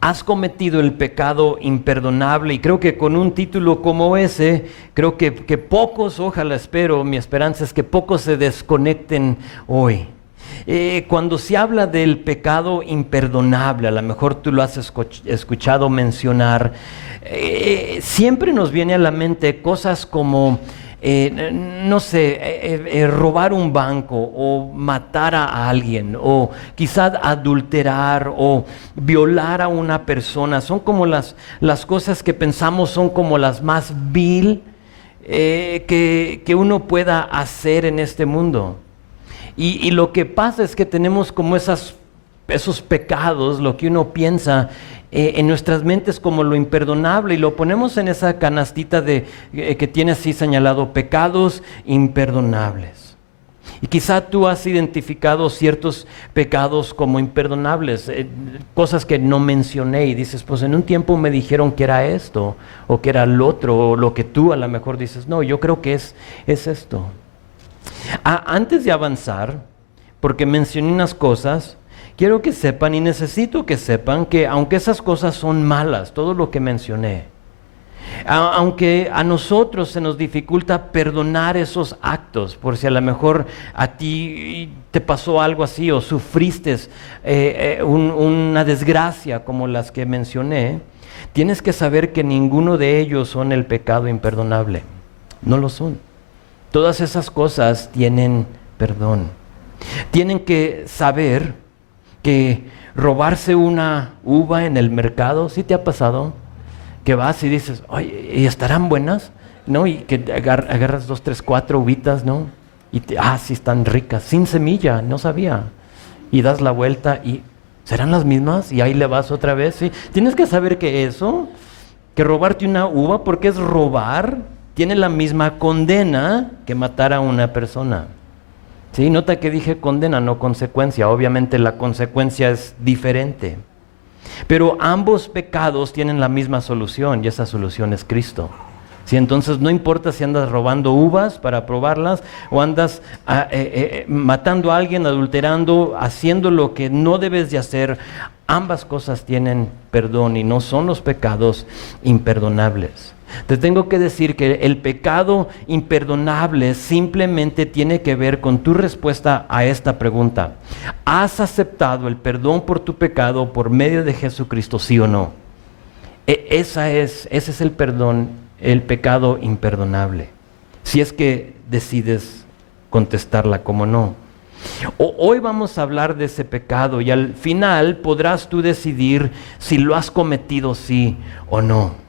Has cometido el pecado imperdonable, y creo que con un título como ese, creo que pocos, ojalá espero, mi esperanza es que pocos se desconecten hoy. Cuando se habla del pecado imperdonable, a lo mejor tú lo has escuchado mencionar, siempre nos viene a la mente cosas como no sé, robar un banco o matar a alguien o quizás adulterar o violar a una persona. Son como las cosas que pensamos son como las más vil que uno pueda hacer en este mundo. Y lo que pasa es que tenemos como esos pecados, lo que uno piensa en nuestras mentes como lo imperdonable, y lo ponemos en esa canastita que tiene así señalado, pecados imperdonables. Y quizá tú has identificado ciertos pecados como imperdonables, cosas que no mencioné, y dices, pues en un tiempo me dijeron que era esto, o que era lo otro, o lo que tú a lo mejor dices, no, yo creo que es esto. Antes de avanzar, porque mencioné unas cosas, quiero que sepan y necesito que sepan que aunque esas cosas son malas, todo lo que mencioné, aunque a nosotros se nos dificulta perdonar esos actos, por si a lo mejor a ti te pasó algo así o sufriste una desgracia como las que mencioné, tienes que saber que ninguno de ellos son el pecado imperdonable. No lo son. Todas esas cosas tienen perdón. Tienen que saber que robarse una uva en el mercado, ¿sí te ha pasado? Que vas y dices, oye, ¿y estarán buenas? ¿No? Y que agarras 2, 3, 4 uvitas, ¿no? Y sí están ricas, sin semilla, no sabía. Y das la vuelta y, ¿serán las mismas? Y ahí le vas otra vez, ¿sí? Tienes que saber que que robarte una uva, porque es robar, tiene la misma condena que matar a una persona. ¿Sí? Nota que dije condena, no consecuencia. Obviamente la consecuencia es diferente. Pero ambos pecados tienen la misma solución, y esa solución es Cristo. ¿Sí? Entonces no importa si andas robando uvas para probarlas, o andas matando a alguien, adulterando, haciendo lo que no debes de hacer, ambas cosas tienen perdón y no son los pecados imperdonables. Te tengo que decir que el pecado imperdonable simplemente tiene que ver con tu respuesta a esta pregunta. ¿Has aceptado el perdón por tu pecado por medio de Jesucristo, sí o no? Ese es el perdón, el pecado imperdonable. Si es que decides contestarla como no. Hoy vamos a hablar de ese pecado, y al final podrás tú decidir si lo has cometido sí o no.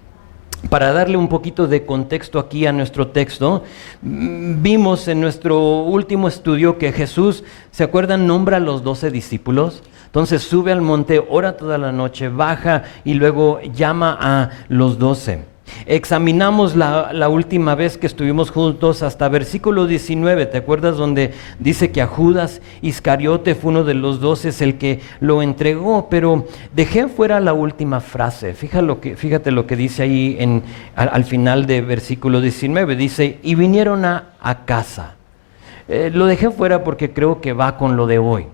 Para darle un poquito de contexto aquí a nuestro texto, vimos en nuestro último estudio que Jesús, ¿se acuerdan? Nombra a los 12 discípulos. Entonces sube al monte, ora toda la noche, baja y luego llama a los 12. Examinamos la última vez que estuvimos juntos hasta versículo 19, ¿te acuerdas? Donde dice que a Judas Iscariote fue uno de los 12 el que lo entregó, pero dejé fuera la última frase. Fíjate lo que dice ahí al final de versículo 19, dice, y vinieron a casa. Lo dejé fuera porque creo que va con lo de hoy.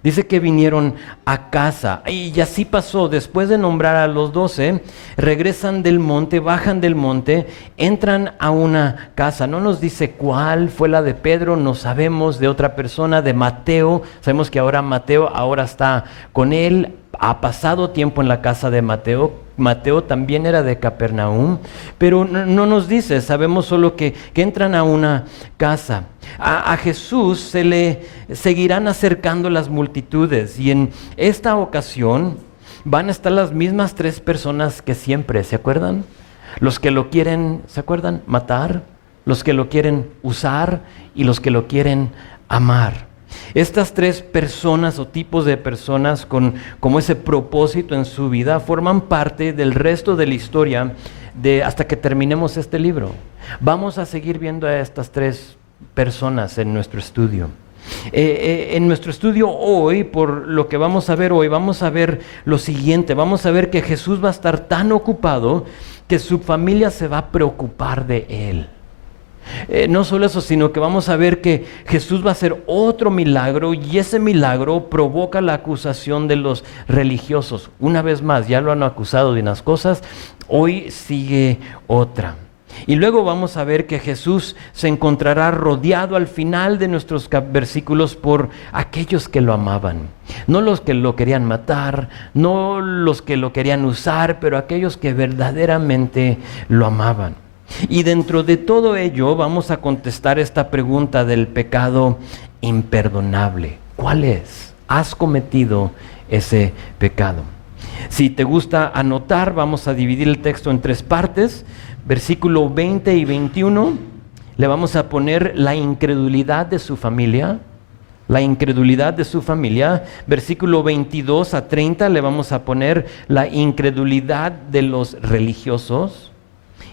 Dice que vinieron a casa, y así pasó. Después de nombrar a los 12, regresan del monte, bajan del monte, entran a una casa. No nos dice cuál, fue la de Pedro, no sabemos, de otra persona, de Mateo. Sabemos que Mateo ahora está con él, ha pasado tiempo en la casa de Mateo. Mateo también era de Capernaum, pero no nos dice, sabemos solo que entran a una casa. A Jesús se le seguirán acercando las multitudes, y en esta ocasión van a estar las mismas 3 personas que siempre, ¿se acuerdan? Los que lo quieren, ¿se acuerdan? Matar, los que lo quieren usar y los que lo quieren amar. Estas 3 personas o tipos de personas como ese propósito en su vida forman parte del resto de la historia hasta que terminemos este libro. Vamos a seguir viendo a estas 3 personas en nuestro estudio. En nuestro estudio hoy, por lo que vamos a ver hoy, vamos a ver lo siguiente. Vamos a ver que Jesús va a estar tan ocupado que su familia se va a preocupar de él. No solo eso, sino que vamos a ver que Jesús va a hacer otro milagro y ese milagro provoca la acusación de los religiosos. Una vez más, ya lo han acusado de unas cosas, hoy sigue otra. Y luego vamos a ver que Jesús se encontrará rodeado al final de nuestros versículos por aquellos que lo amaban. No los que lo querían matar, no los que lo querían usar, pero aquellos que verdaderamente lo amaban. Y dentro de todo ello vamos a contestar esta pregunta del pecado imperdonable. ¿Cuál es? ¿Has cometido ese pecado? Si te gusta anotar, vamos a dividir el texto en 3 partes. Versículo 20 y 21, le vamos a poner la incredulidad de su familia. La incredulidad de su familia. Versículo 22 a 30 le vamos a poner la incredulidad de los religiosos.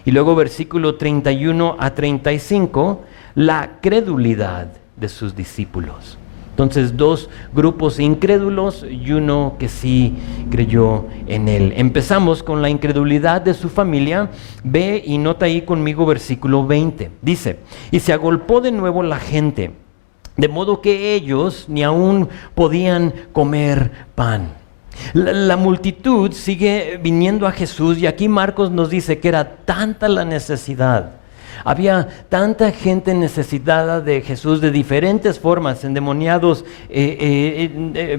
Y luego versículo 31 a 35, la credulidad de sus discípulos. Entonces 2 grupos incrédulos y uno que sí creyó en él. Empezamos con la incredulidad de su familia. Ve y nota ahí conmigo versículo 20. Dice, y se agolpó de nuevo la gente, de modo que ellos ni aún podían comer pan. La multitud sigue viniendo a Jesús y aquí Marcos nos dice que era tanta la necesidad. Había tanta gente necesitada de Jesús de diferentes formas, endemoniados,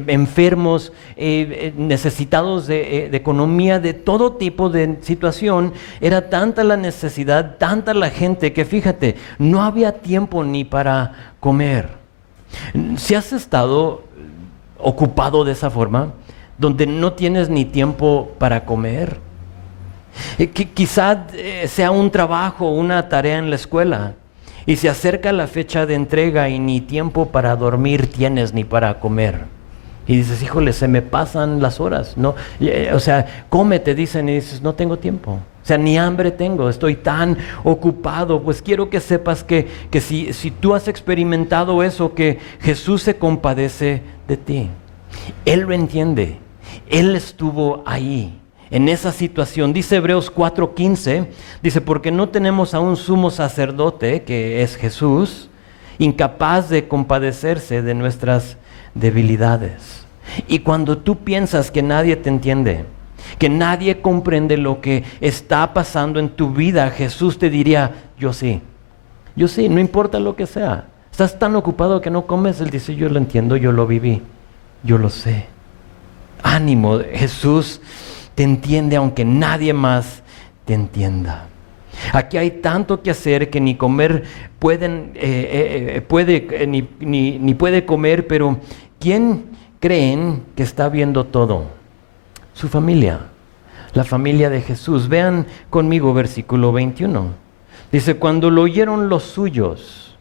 enfermos, necesitados de economía, de todo tipo de situación. Era tanta la necesidad, tanta la gente que fíjate, no había tiempo ni para comer. Si has estado ocupado de esa forma, donde no tienes ni tiempo para comer, quizá sea un trabajo, una tarea en la escuela y se acerca la fecha de entrega y ni tiempo para dormir tienes ni para comer. Y dices, híjole, se me pasan las horas, ¿no? O sea, come, te dicen, y dices, no tengo tiempo. O sea, ni hambre tengo, estoy tan ocupado. Pues quiero que sepas que si tú has experimentado eso, que Jesús se compadece de ti. Él lo entiende. Él estuvo ahí, en esa situación. Dice Hebreos 4:15, dice, porque no tenemos a un sumo sacerdote, que es Jesús, incapaz de compadecerse de nuestras debilidades. Y cuando tú piensas que nadie te entiende, que nadie comprende lo que está pasando en tu vida, Jesús te diría, yo sí, no importa lo que sea. Estás tan ocupado que no comes. Él dice, yo lo entiendo, yo lo viví, yo lo sé. Ánimo, Jesús te entiende aunque nadie más te entienda. Aquí hay tanto que hacer que ni comer ni puede comer, pero ¿quién creen que está viendo todo? Su familia, la familia de Jesús. Vean conmigo versículo 21. Dice, cuando lo oyeron los suyos,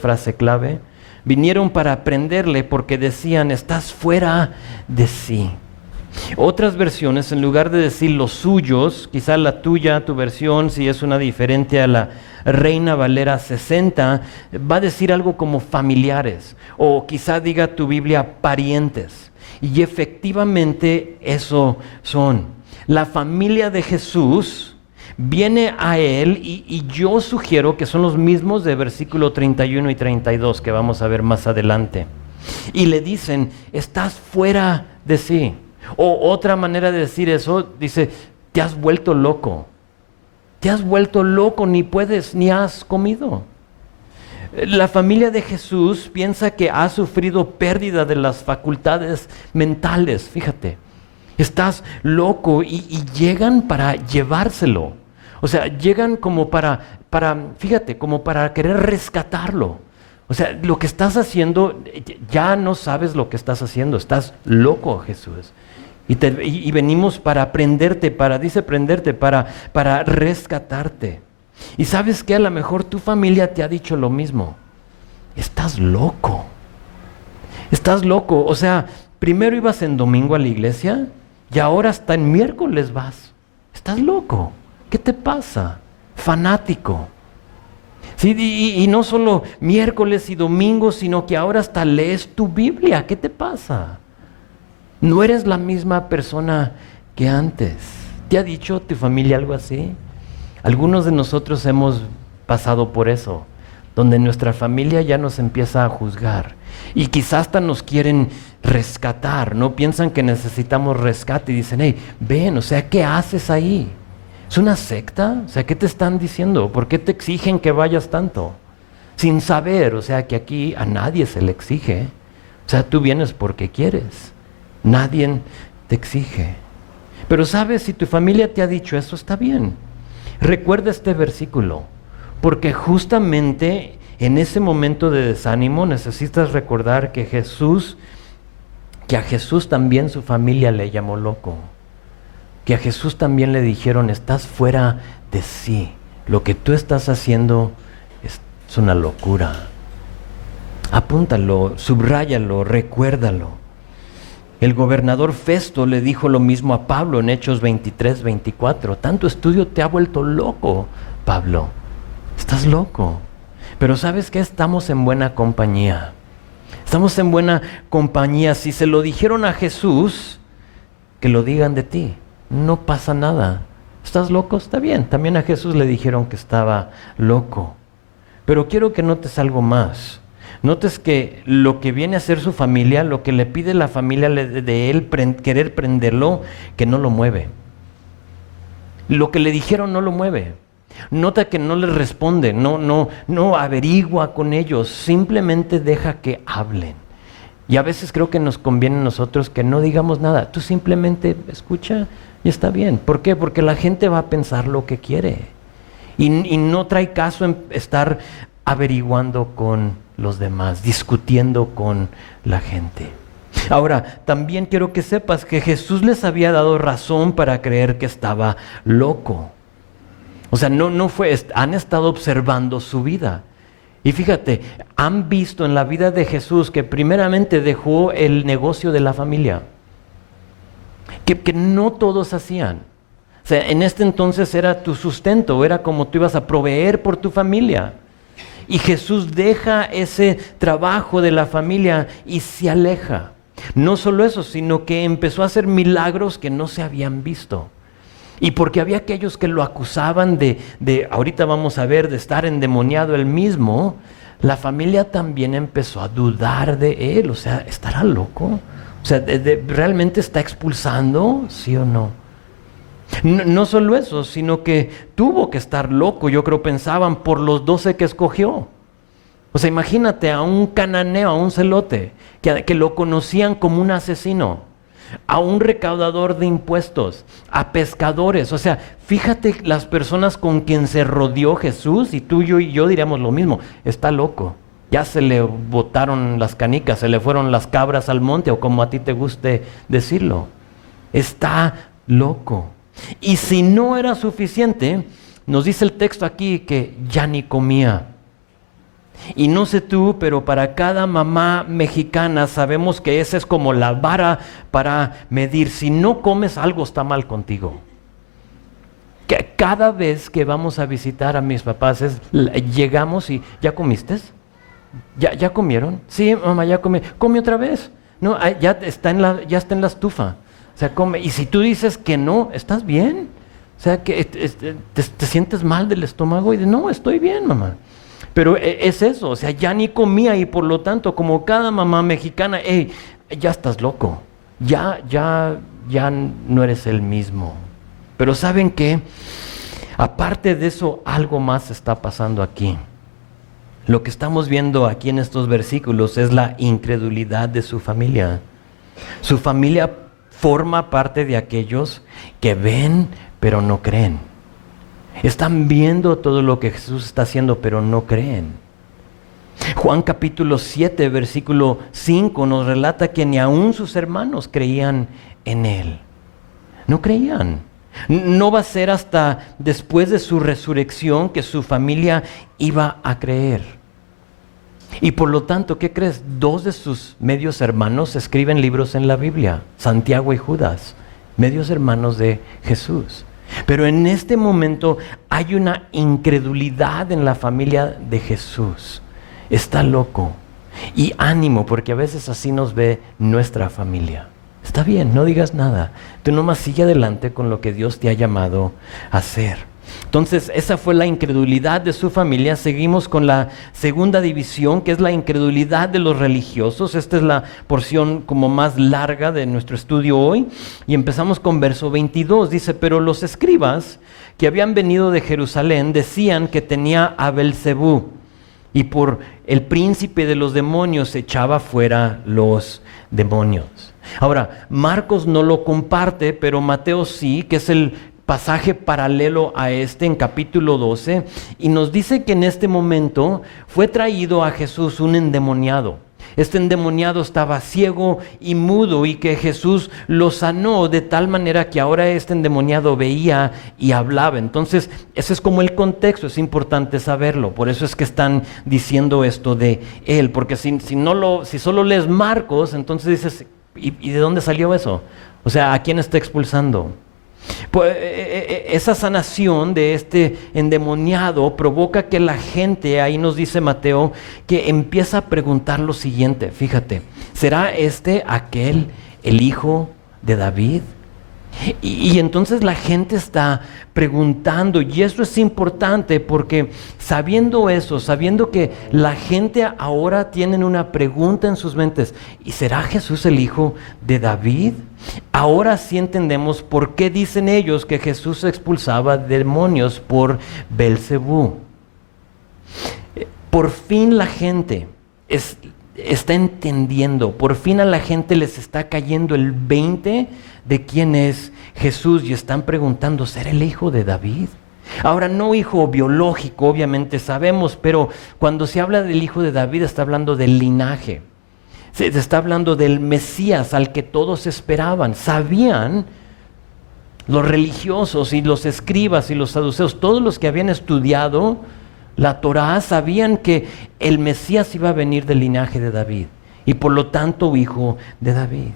frase clave, vinieron para prenderle porque decían, estás fuera de sí. Otras versiones, en lugar de decir los suyos, quizá la tuya, tu versión, si es una diferente a la Reina Valera 60, va a decir algo como familiares, o quizá diga tu Biblia parientes. Y efectivamente eso son. La familia de Jesús viene a él y yo sugiero que son los mismos de versículo 31 y 32 que vamos a ver más adelante. Y le dicen, estás fuera de sí. O otra manera de decir eso, dice, te has vuelto loco. Te has vuelto loco, ni puedes, ni has comido. La familia de Jesús piensa que ha sufrido pérdida de las facultades mentales, fíjate. Estás loco y llegan para llevárselo. O sea, llegan como fíjate, como para querer rescatarlo. O sea, lo que estás haciendo, ya no sabes lo que estás haciendo, estás loco, Jesús. Y venimos para prenderte, para rescatarte. Y sabes que a lo mejor tu familia te ha dicho lo mismo. Estás loco. Estás loco. O sea, primero ibas en domingo a la iglesia y ahora hasta en miércoles vas. Estás loco. ¿Qué te pasa? Fanático. Sí, y no solo miércoles y domingos, sino que ahora hasta lees tu Biblia. ¿Qué te pasa? No eres la misma persona que antes. ¿Te ha dicho tu familia algo así? Algunos de nosotros hemos pasado por eso, donde nuestra familia ya nos empieza a juzgar y quizás hasta nos quieren rescatar, ¿no? Piensan que necesitamos rescate y dicen, hey, ven, o sea, ¿qué haces ahí? ¿Es una secta? O sea, ¿qué te están diciendo? ¿Por qué te exigen que vayas tanto? Sin saber, o sea, que aquí a nadie se le exige. O sea, tú vienes porque quieres. Nadie te exige. Pero sabes, si tu familia te ha dicho eso, está bien. Recuerda este versículo, porque justamente en ese momento de desánimo necesitas recordar que a Jesús también su familia le llamó loco. Que a Jesús también le dijeron, estás fuera de sí. Lo que tú estás haciendo es una locura. Apúntalo, subráyalo, recuérdalo. El gobernador Festo le dijo lo mismo a Pablo en Hechos 23, 24. Tanto estudio te ha vuelto loco, Pablo. Estás loco. Pero ¿sabes qué? Estamos en buena compañía. Estamos en buena compañía. Si se lo dijeron a Jesús, que lo digan de ti. No pasa nada. ¿Estás loco? Está bien. También a Jesús le dijeron que estaba loco. Pero quiero que notes algo más. Notes que lo que viene a ser su familia, lo que le pide la familia de él, querer prenderlo, que no lo mueve. Lo que le dijeron no lo mueve. Nota que no le responde, no averigua con ellos, simplemente deja que hablen. Y a veces creo que nos conviene a nosotros que no digamos nada. Tú simplemente escucha y está bien. ¿Por qué? Porque la gente va a pensar lo que quiere. Y no trae caso en estar averiguando con los demás, discutiendo con la gente. Ahora, también quiero que sepas que Jesús les había dado razón para creer que estaba loco. O sea, han estado observando su vida. Y fíjate, han visto en la vida de Jesús que primeramente dejó el negocio de la familia. Que no todos hacían. O sea, en este entonces era tu sustento, era como tú ibas a proveer por tu familia. Y Jesús deja ese trabajo de la familia y se aleja. No solo eso, sino que empezó a hacer milagros que no se habían visto. Y porque había aquellos que lo acusaban ahorita vamos a ver, de estar endemoniado él mismo, la familia también empezó a dudar de él. O sea, ¿estará loco? O sea, ¿realmente está expulsando? ¿Sí o no? No solo eso, sino que tuvo que estar loco, yo creo pensaban, por los 12 que escogió. O sea, imagínate a un cananeo, a un celote, que lo conocían como un asesino, a un recaudador de impuestos, a pescadores. O sea, fíjate las personas con quien se rodeó Jesús, y tú y yo diríamos lo mismo, está loco. Ya se le botaron las canicas, se le fueron las cabras al monte, o como a ti te guste decirlo. Está loco. Y si no era suficiente, nos dice el texto aquí que ya ni comía. Y no sé tú, pero para cada mamá mexicana sabemos que esa es como la vara para medir. Si no comes, algo está mal contigo. Que cada vez que vamos a visitar a mis papás, llegamos y ¿ya comiste? ¿Ya comieron? Sí, mamá, ya comí. ¿Come otra vez? No, ya está en la estufa. O sea, come. Y si tú dices que no, ¿estás bien? O sea, que te sientes mal del estómago y no, estoy bien, mamá. Pero es eso, o sea, ya ni comía y por lo tanto, como cada mamá mexicana, hey, ya estás loco, ya no eres el mismo. Pero ¿saben qué? Aparte de eso, algo más está pasando aquí. Lo que estamos viendo aquí en estos versículos es la incredulidad de su familia. Su familia forma parte de aquellos que ven pero no creen. Están viendo todo lo que Jesús está haciendo pero no creen. Juan capítulo 7 versículo 5 nos relata que ni aún sus hermanos creían en Él. No creían. No va a ser hasta después de su resurrección que su familia iba a creer. Y por lo tanto, ¿qué crees? 2 de sus medios hermanos escriben libros en la Biblia, Santiago y Judas, medios hermanos de Jesús. Pero en este momento hay una incredulidad en la familia de Jesús. Está loco. Y ánimo, porque a veces así nos ve nuestra familia. Está bien, no digas nada. Tú nomás sigue adelante con lo que Dios te ha llamado a hacer. Entonces, esa fue la incredulidad de su familia. Seguimos con la segunda división, que es la incredulidad de los religiosos. Esta es la porción como más larga de nuestro estudio hoy. Y empezamos con verso 22. Dice, pero los escribas que habían venido de Jerusalén decían que tenía a Belcebú, y por el príncipe de los demonios echaba fuera los demonios. Ahora, Marcos no lo comparte, pero Mateo sí, que es el pasaje paralelo a este en capítulo 12, y nos dice que en este momento fue traído a Jesús un endemoniado. Este endemoniado estaba ciego y mudo, y que Jesús lo sanó de tal manera que ahora este endemoniado veía y hablaba. Entonces, ese es como el contexto, es importante saberlo. Por eso es que están diciendo esto de él, porque si solo lees Marcos, entonces dices, ¿y de dónde salió eso? O sea, ¿a quién está expulsando? Pues, esa sanación de este endemoniado provoca que la gente, ahí nos dice Mateo, que empieza a preguntar lo siguiente. Fíjate, ¿será este aquel el hijo de David? Y entonces la gente está preguntando, y eso es importante porque sabiendo eso, sabiendo que la gente ahora tiene una pregunta en sus mentes, ¿y será Jesús el hijo de David? Ahora sí entendemos por qué dicen ellos que Jesús expulsaba demonios por Belcebú. Por fin la gente está entendiendo, por fin a la gente les está cayendo el 20 de quién es Jesús, y están preguntando, ¿será el hijo de David? Ahora, no hijo biológico, obviamente sabemos, pero cuando se habla del hijo de David está hablando del linaje, se está hablando del Mesías al que todos esperaban. Sabían los religiosos y los escribas y los saduceos, todos los que habían estudiado la Torá, sabían que el Mesías iba a venir del linaje de David y por lo tanto hijo de David.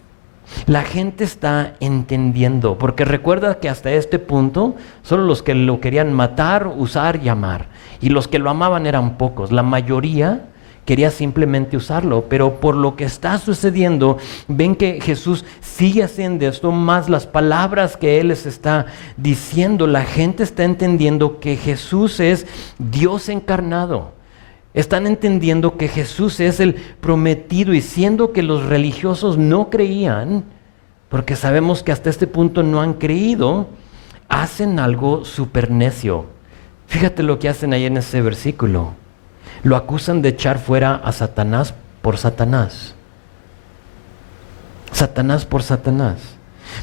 La gente está entendiendo, porque recuerda que hasta este punto solo los que lo querían matar, usar y amar, y los que lo amaban eran pocos. La mayoría quería simplemente usarlo, pero por lo que está sucediendo, ven que Jesús sigue haciendo esto, más las palabras que Él les está diciendo. La gente está entendiendo que Jesús es Dios encarnado. Están entendiendo que Jesús es el prometido, y siendo que los religiosos no creían, porque sabemos que hasta este punto no han creído, hacen algo súper necio. Fíjate lo que hacen ahí en ese versículo. Lo acusan de echar fuera a Satanás por Satanás. Satanás por Satanás.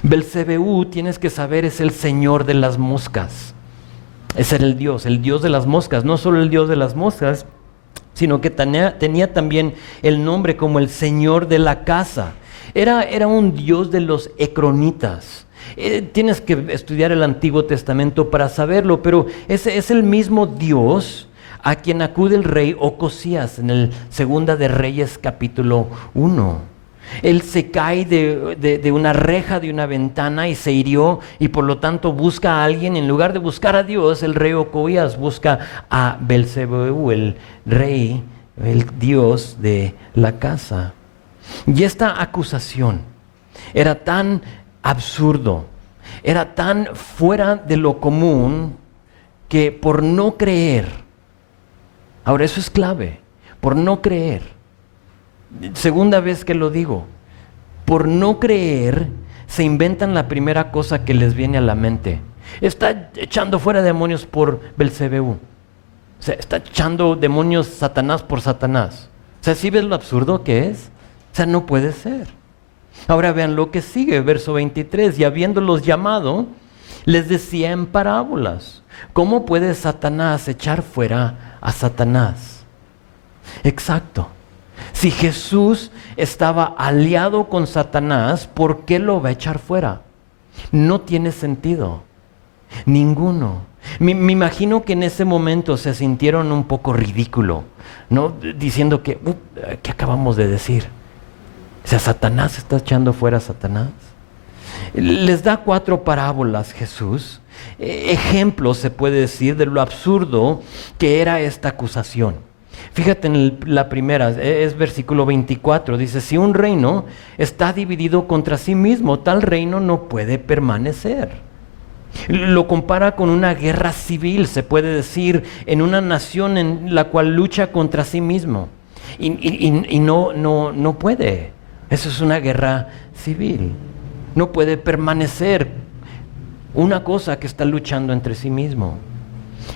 Belcebú, tienes que saber, es el señor de las moscas. Ese era el dios de las moscas. No solo el dios de las moscas, sino que tenía también el nombre como el señor de la casa. Era un dios de los ecronitas. Tienes que estudiar el Antiguo Testamento para saberlo, pero ese es el mismo Dios a quien acude el rey Ocosías en el Segunda de Reyes capítulo 1. Él se cae de una reja de una ventana y se hirió, y por lo tanto busca a alguien. En lugar de buscar a Dios, el rey Ocosías busca a Belcebú, el rey, el dios de la casa. Y esta acusación era tan absurdo, era tan fuera de lo común, que por no creer, ahora eso es clave, por no creer, segunda vez que lo digo, por no creer, se inventan la primera cosa que les viene a la mente. Está echando fuera demonios por Belcebú. O sea, está echando demonios Satanás por Satanás. O sea, ¿sí ves lo absurdo que es? O sea, no puede ser. Ahora vean lo que sigue, verso 23. Y habiéndolos llamado, les decía en parábolas: ¿cómo puede Satanás echar fuera a Satanás? Exacto. Si Jesús estaba aliado con Satanás, ¿por qué lo va a echar fuera? No tiene sentido. Ninguno. Me imagino que en ese momento se sintieron un poco ridículo, ¿no? Diciendo que, ¿qué acabamos de decir? O sea, ¿Satanás está echando fuera a Satanás? Les da 4 parábolas Jesús, ejemplos se puede decir de lo absurdo que era esta acusación. Fíjate en la primera, es versículo 24, dice: si un reino está dividido contra sí mismo, tal reino no puede permanecer. Lo compara con una guerra civil, se puede decir, en una nación en la cual lucha contra sí mismo. Y no puede. Eso es una guerra civil. No puede permanecer una cosa que está luchando entre sí mismo.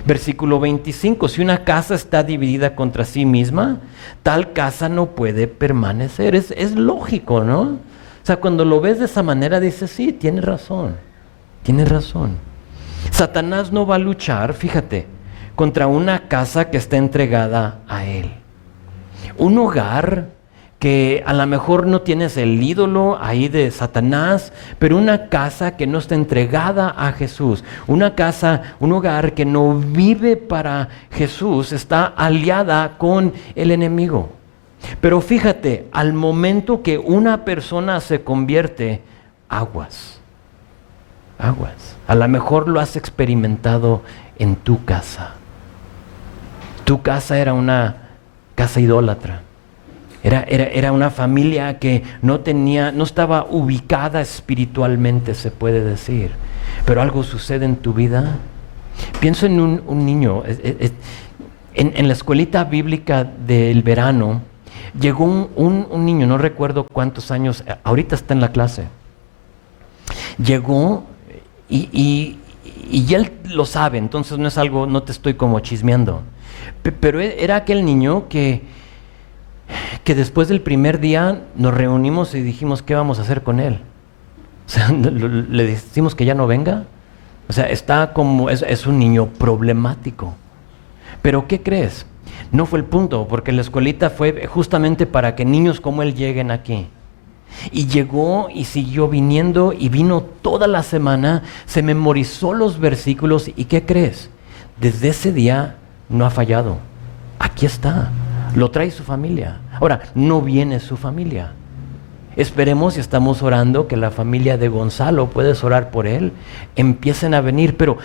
Versículo 25, si una casa está dividida contra sí misma, tal casa no puede permanecer. Es lógico, ¿no? O sea, cuando lo ves de esa manera dices, sí, tienes razón. Tienes razón. Satanás no va a luchar, fíjate, contra una casa que está entregada a él. Un hogar que a lo mejor no tienes el ídolo ahí de Satanás, pero una casa que no está entregada a Jesús, una casa, un hogar que no vive para Jesús, está aliada con el enemigo. Pero fíjate, al momento que una persona se convierte, aguas. A lo mejor lo has experimentado en tu casa. Tu casa era una casa idólatra. Era una familia que no estaba ubicada espiritualmente, se puede decir. Pero algo sucede en tu vida. Pienso en un niño. En la escuelita bíblica del verano, llegó un niño, no recuerdo cuántos años, ahorita está en la clase. Llegó y él lo sabe, entonces no es algo, no te estoy como chismeando. Pero era aquel niño que después del primer día nos reunimos y dijimos, ¿qué vamos a hacer con él? O sea, le decimos que ya no venga. O sea, está como, es un niño problemático. Pero ¿qué crees? No fue el punto, porque la escuelita fue justamente para que niños como él lleguen aquí. Y llegó y siguió viniendo y vino toda la semana, se memorizó los versículos y ¿qué crees? Desde ese día no ha fallado. Aquí está, lo trae su familia. Ahora, no viene su familia. Esperemos y estamos orando que la familia de Gonzalo, puedes orar por él, empiecen a venir. Pero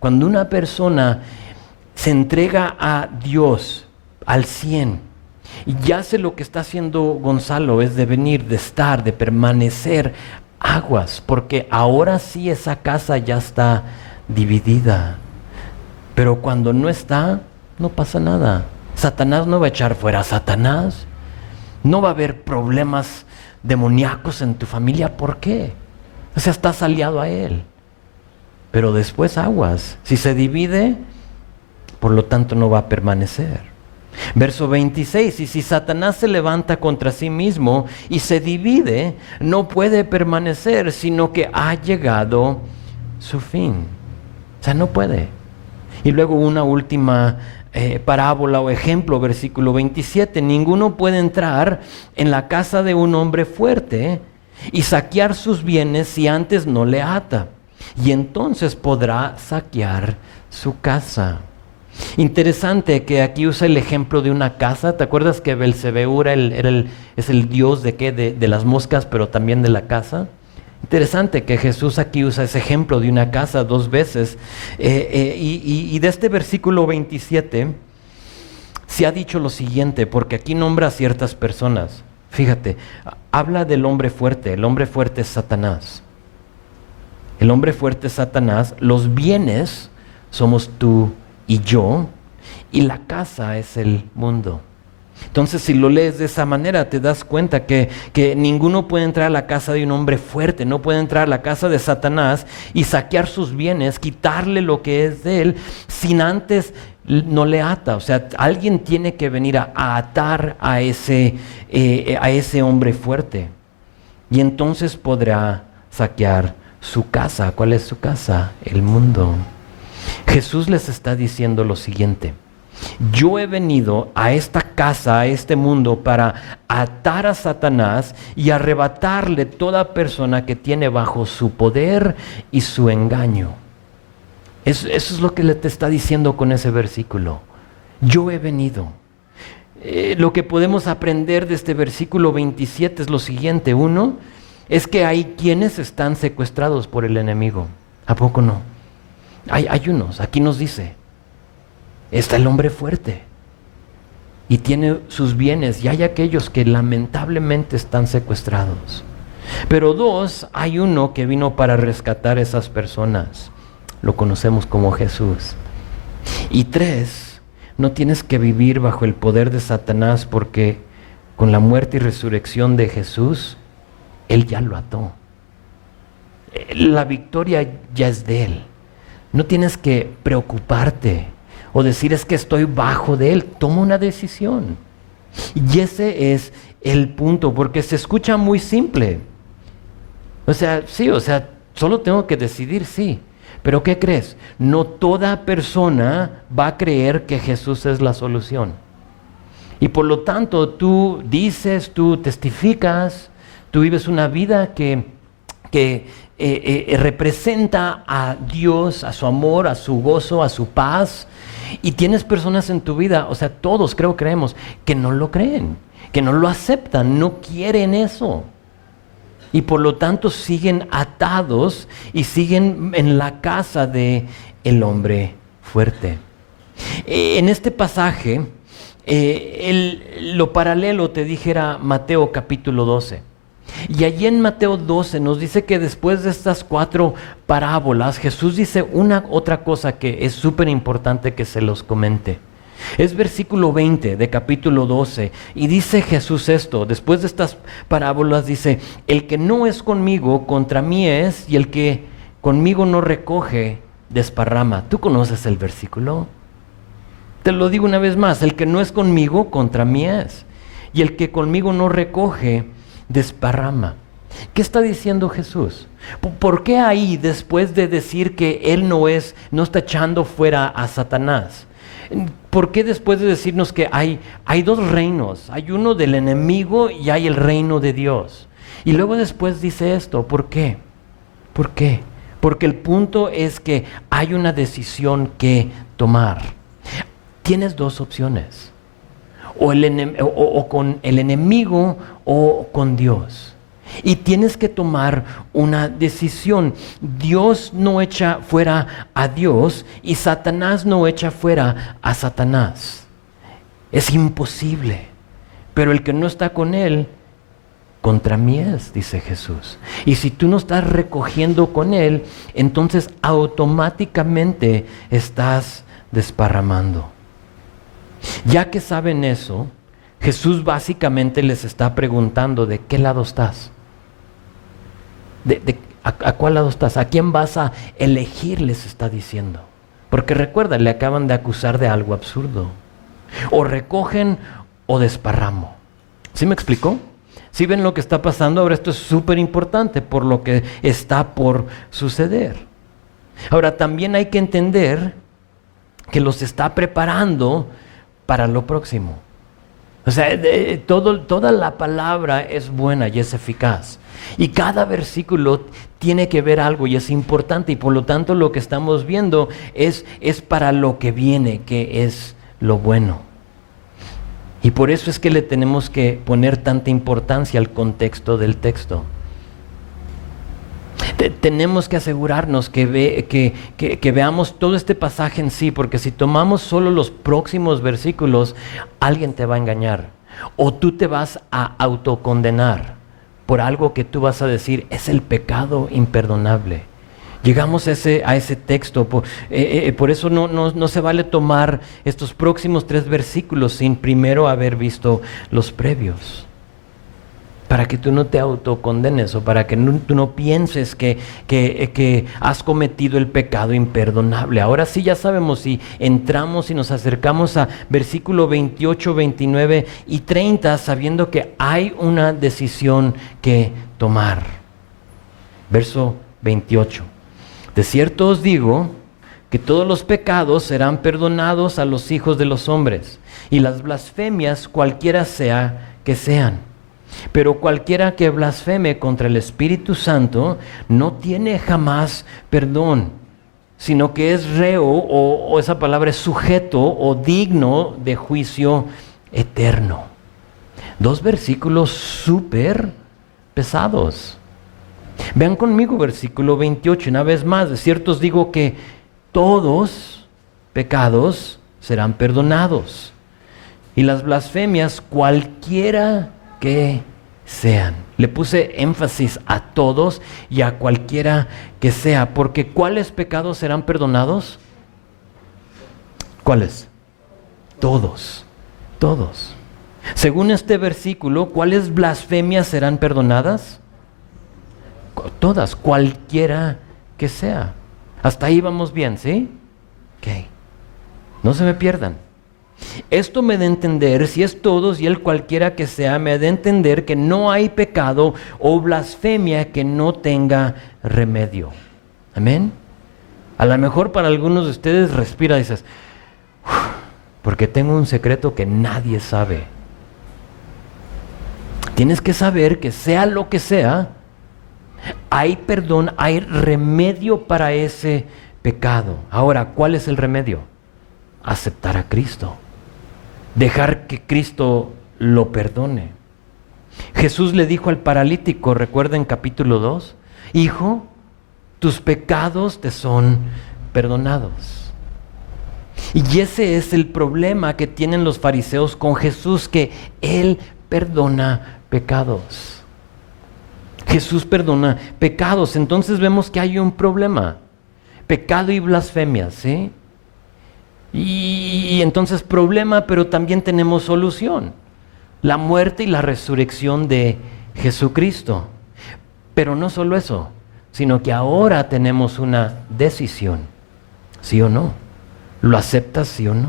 cuando una persona se entrega a Dios al 100, y ya sé lo que está haciendo Gonzalo, es de venir, de estar, de permanecer, aguas, porque ahora sí esa casa ya está dividida. Pero cuando no está, no pasa nada. Satanás no va a echar fuera a Satanás. No va a haber problemas demoníacos en tu familia. ¿Por qué? O sea, estás aliado a él. Pero después aguas. Si se divide, por lo tanto no va a permanecer. Verso 26, y si Satanás se levanta contra sí mismo y se divide, no puede permanecer, sino que ha llegado su fin. O sea, no puede. Y luego una última parábola o ejemplo, versículo 27, ninguno puede entrar en la casa de un hombre fuerte y saquear sus bienes si antes no le ata, y entonces podrá saquear su casa. Interesante que aquí usa el ejemplo de una casa. ¿Te acuerdas que Belcebú es el dios de qué? De las moscas, pero también de la casa? Interesante que Jesús aquí usa ese ejemplo de una casa 2 veces. Y de este versículo 27 se ha dicho lo siguiente, porque aquí nombra a ciertas personas. Fíjate, habla del hombre fuerte. El hombre fuerte es Satanás. El hombre fuerte es Satanás. Los bienes somos tú y yo, y la casa es el mundo. Entonces, si lo lees de esa manera, te das cuenta que ninguno puede entrar a la casa de un hombre fuerte, no puede entrar a la casa de Satanás y saquear sus bienes, quitarle lo que es de él, sin antes no le ata. O sea, alguien tiene que venir a atar a ese hombre fuerte. Y entonces podrá saquear su casa. ¿Cuál es su casa? El mundo. Jesús les está diciendo lo siguiente: yo he venido a esta casa, a este mundo, para atar a Satanás y arrebatarle toda persona que tiene bajo su poder y su engaño. Eso es lo que le te está diciendo con ese versículo. Yo he venido. Lo que podemos aprender de este versículo 27 es lo siguiente. Uno, es que hay quienes están secuestrados por el enemigo. ¿A poco no? Hay unos, aquí nos dice, está el hombre fuerte y tiene sus bienes, y hay aquellos que lamentablemente están secuestrados. Pero dos, hay uno que vino para rescatar a esas personas. Lo conocemos como Jesús. Y tres, no tienes que vivir bajo el poder de Satanás, porque con la muerte y resurrección de Jesús, Él ya lo ató. La victoria ya es de Él. No tienes que preocuparte o decir es que estoy bajo de Él. Toma una decisión. Y ese es el punto, porque se escucha muy simple. Solo tengo que decidir, sí. Pero ¿qué crees? No toda persona va a creer que Jesús es la solución. Y por lo tanto, tú dices, tú testificas, tú vives una vida que representa a Dios, a su amor, a su gozo, a su paz. Y tienes personas en tu vida, todos creemos, que no lo creen, que no lo aceptan, no quieren eso. Y por lo tanto siguen atados y siguen en la casa de el hombre fuerte. En este pasaje, lo paralelo te dije era Mateo capítulo 12. Y allí en Mateo 12 nos dice que después de estas 4 parábolas, Jesús dice otra cosa que es súper importante que se los comente. Es versículo 20 de capítulo 12 y dice Jesús esto, después de estas parábolas dice, el que no es conmigo, contra mí es, y el que conmigo no recoge, desparrama. ¿Tú conoces el versículo? Te lo digo una vez más, el que no es conmigo, contra mí es, y el que conmigo no recoge, desparrama. ¿Qué está diciendo Jesús? ¿Por qué ahí, después de decir que Él no está echando fuera a Satanás? ¿Por qué después de decirnos que hay 2 reinos? Hay uno del enemigo y hay el reino de Dios. Y luego después dice esto, ¿por qué? ¿Por qué? Porque el punto es que hay una decisión que tomar. Tienes 2 opciones, o con el enemigo o con Dios. Y tienes que tomar una decisión. Dios no echa fuera a Dios y Satanás no echa fuera a Satanás. Es imposible. Pero el que no está con Él, contra mí es, dice Jesús. Y si tú no estás recogiendo con Él, entonces automáticamente estás desparramando. Ya que saben eso, Jesús básicamente les está preguntando ¿de qué lado estás? ¿A cuál lado estás? ¿A quién vas a elegir? Les está diciendo. Porque recuerda, le acaban de acusar de algo absurdo. O recogen o desparramo. ¿Sí me explicó? ¿Sí ven lo que está pasando? Ahora esto es súper importante por lo que está por suceder. Ahora también hay que entender que los está preparando para lo próximo. Toda la palabra es buena y es eficaz. Y cada versículo tiene que ver algo y es importante. Y por lo tanto lo que estamos viendo es para lo que viene, que es lo bueno. Y por eso es que le tenemos que poner tanta importancia al contexto del texto. Tenemos que asegurarnos que veamos todo este pasaje en sí, porque si tomamos solo los próximos versículos, alguien te va a engañar o tú te vas a autocondenar por algo que tú vas a decir es el pecado imperdonable. Llegamos a ese texto, por eso no se vale tomar estos próximos 3 versículos sin primero haber visto los previos. Para que tú no te autocondenes o para que tú no pienses que has cometido el pecado imperdonable. Ahora sí ya sabemos, si entramos y nos acercamos a versículo 28, 29 y 30, sabiendo que hay una decisión que tomar. Verso 28. De cierto os digo que todos los pecados serán perdonados a los hijos de los hombres y las blasfemias cualquiera sea que sean. Pero cualquiera que blasfeme contra el Espíritu Santo no tiene jamás perdón, sino que es reo, o esa palabra es sujeto o digno de juicio eterno. 2 versículos súper pesados. Vean conmigo versículo 28, una vez más, de cierto os digo que todos pecados serán perdonados y las blasfemias cualquiera que sean. Le puse énfasis a todos y a cualquiera que sea, porque ¿cuáles pecados serán perdonados? ¿Cuáles? Todos, todos. Según este versículo, ¿cuáles blasfemias serán perdonadas? Todas, cualquiera que sea. Hasta ahí vamos bien, ¿sí? Ok. No se me pierdan. Esto me da a entender, si es todos y el cualquiera que sea, me da a entender que no hay pecado o blasfemia que no tenga remedio. Amén. A lo mejor para algunos de ustedes respira y dices, porque tengo un secreto que nadie sabe. Tienes que saber que sea lo que sea, hay perdón, hay remedio para ese pecado. Ahora, ¿cuál es el remedio? Aceptar a Cristo. Dejar que Cristo lo perdone. Jesús le dijo al paralítico, recuerda en capítulo 2, hijo, tus pecados te son perdonados. Y ese es el problema que tienen los fariseos con Jesús, que Él perdona pecados. Jesús perdona pecados. Entonces vemos que hay un problema. Pecado y blasfemia, ¿sí? Y entonces problema, pero también tenemos solución. La muerte y la resurrección de Jesucristo. Pero no solo eso, sino que ahora tenemos una decisión. ¿Sí o no? ¿Lo aceptas, sí o no?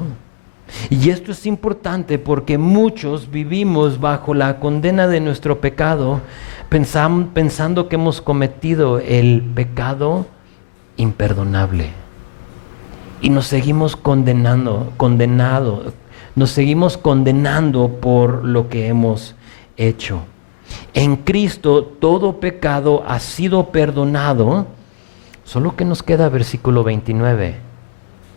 Y esto es importante porque muchos vivimos bajo la condena de nuestro pecado, pensando que hemos cometido el pecado imperdonable. Y nos seguimos nos seguimos condenando por lo que hemos hecho. En Cristo todo pecado ha sido perdonado, solo que nos queda versículo 29.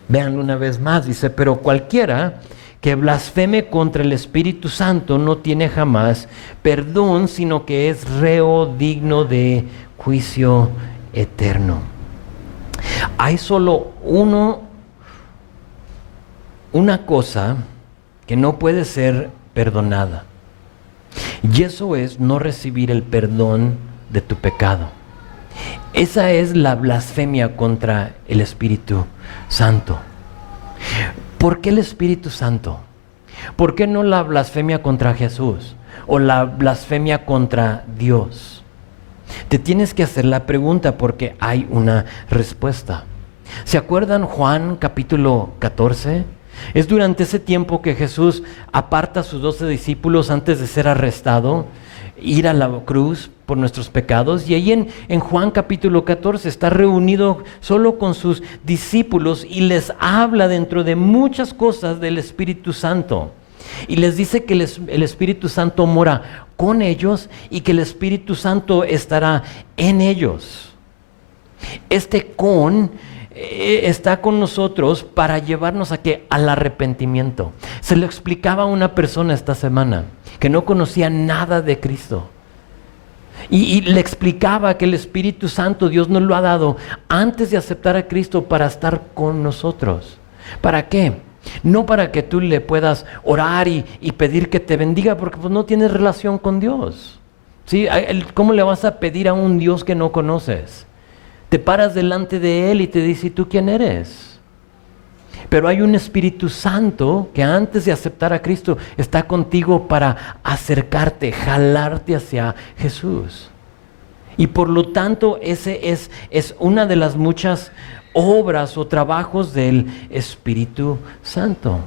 Vean una vez más, dice, pero cualquiera que blasfeme contra el Espíritu Santo no tiene jamás perdón, sino que es reo digno de juicio eterno. Hay solo una cosa que no puede ser perdonada, y eso es no recibir el perdón de tu pecado. Esa es la blasfemia contra el Espíritu Santo. ¿Por qué el Espíritu Santo? ¿Por qué no la blasfemia contra Jesús o la blasfemia contra Dios? Te tienes que hacer la pregunta porque hay una respuesta. ¿Se acuerdan Juan capítulo 14? Es durante ese tiempo que Jesús aparta a sus 12 discípulos antes de ser arrestado, ir a la cruz por nuestros pecados, y ahí en Juan capítulo 14 está reunido solo con sus discípulos y les habla dentro de muchas cosas del Espíritu Santo. Y les dice que el Espíritu Santo mora con ellos y que el Espíritu Santo estará en ellos. Está con nosotros para llevarnos al arrepentimiento. Se lo explicaba a una persona esta semana que no conocía nada de Cristo. Y le explicaba que el Espíritu Santo Dios nos lo ha dado antes de aceptar a Cristo para estar con nosotros. ¿Para qué? No para que tú le puedas orar y pedir que te bendiga, porque pues no tienes relación con Dios. ¿Sí? ¿Cómo le vas a pedir a un Dios que no conoces? Te paras delante de Él y te dice, ¿y tú quién eres? Pero hay un Espíritu Santo que antes de aceptar a Cristo está contigo para acercarte, jalarte hacia Jesús. Y por lo tanto ese es una de las muchas obras o trabajos del Espíritu Santo.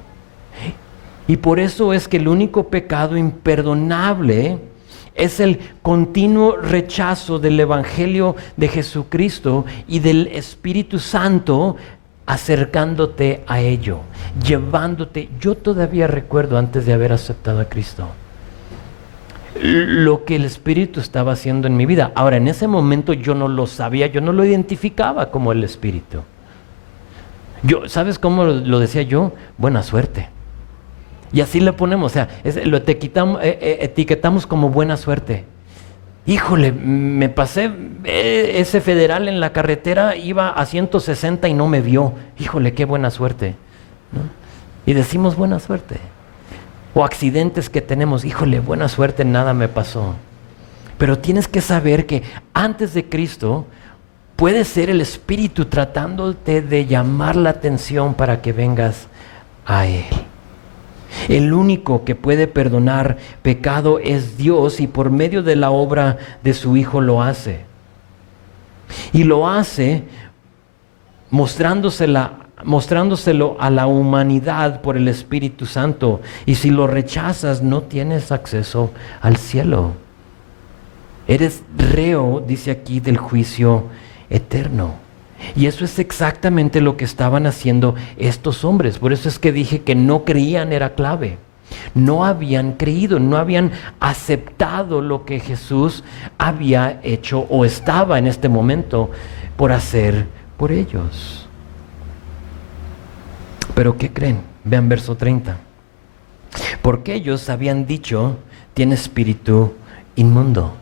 Y por eso es que el único pecado imperdonable es el continuo rechazo del Evangelio de Jesucristo y del Espíritu Santo acercándote a ello, llevándote. Yo todavía recuerdo antes de haber aceptado a Cristo lo que el Espíritu estaba haciendo en mi vida. Ahora, en ese momento yo no lo sabía, yo no lo identificaba como el Espíritu. ¿Sabes cómo lo decía yo? Buena suerte. Y así le ponemos, o sea, lo etiquetamos como buena suerte. Híjole, me pasé ese federal en la carretera, iba a 160 y no me vio. Híjole, qué buena suerte, ¿no? Y decimos buena suerte. O accidentes que tenemos, híjole, buena suerte, nada me pasó. Pero tienes que saber que antes de Cristo puede ser el Espíritu tratándote de llamar la atención para que vengas a Él. El único que puede perdonar pecado es Dios, y por medio de la obra de su Hijo lo hace. Y lo hace mostrándoselo a la humanidad por el Espíritu Santo. Y si lo rechazas, no tienes acceso al cielo. Eres reo, dice aquí, del juicio eterno. Y eso es exactamente lo que estaban haciendo estos hombres. Por eso es que dije que no creían era clave. No habían creído, no habían aceptado lo que Jesús había hecho o estaba en este momento por hacer por ellos. Pero ¿qué creen? Vean verso 30. Porque ellos habían dicho, tiene espíritu inmundo.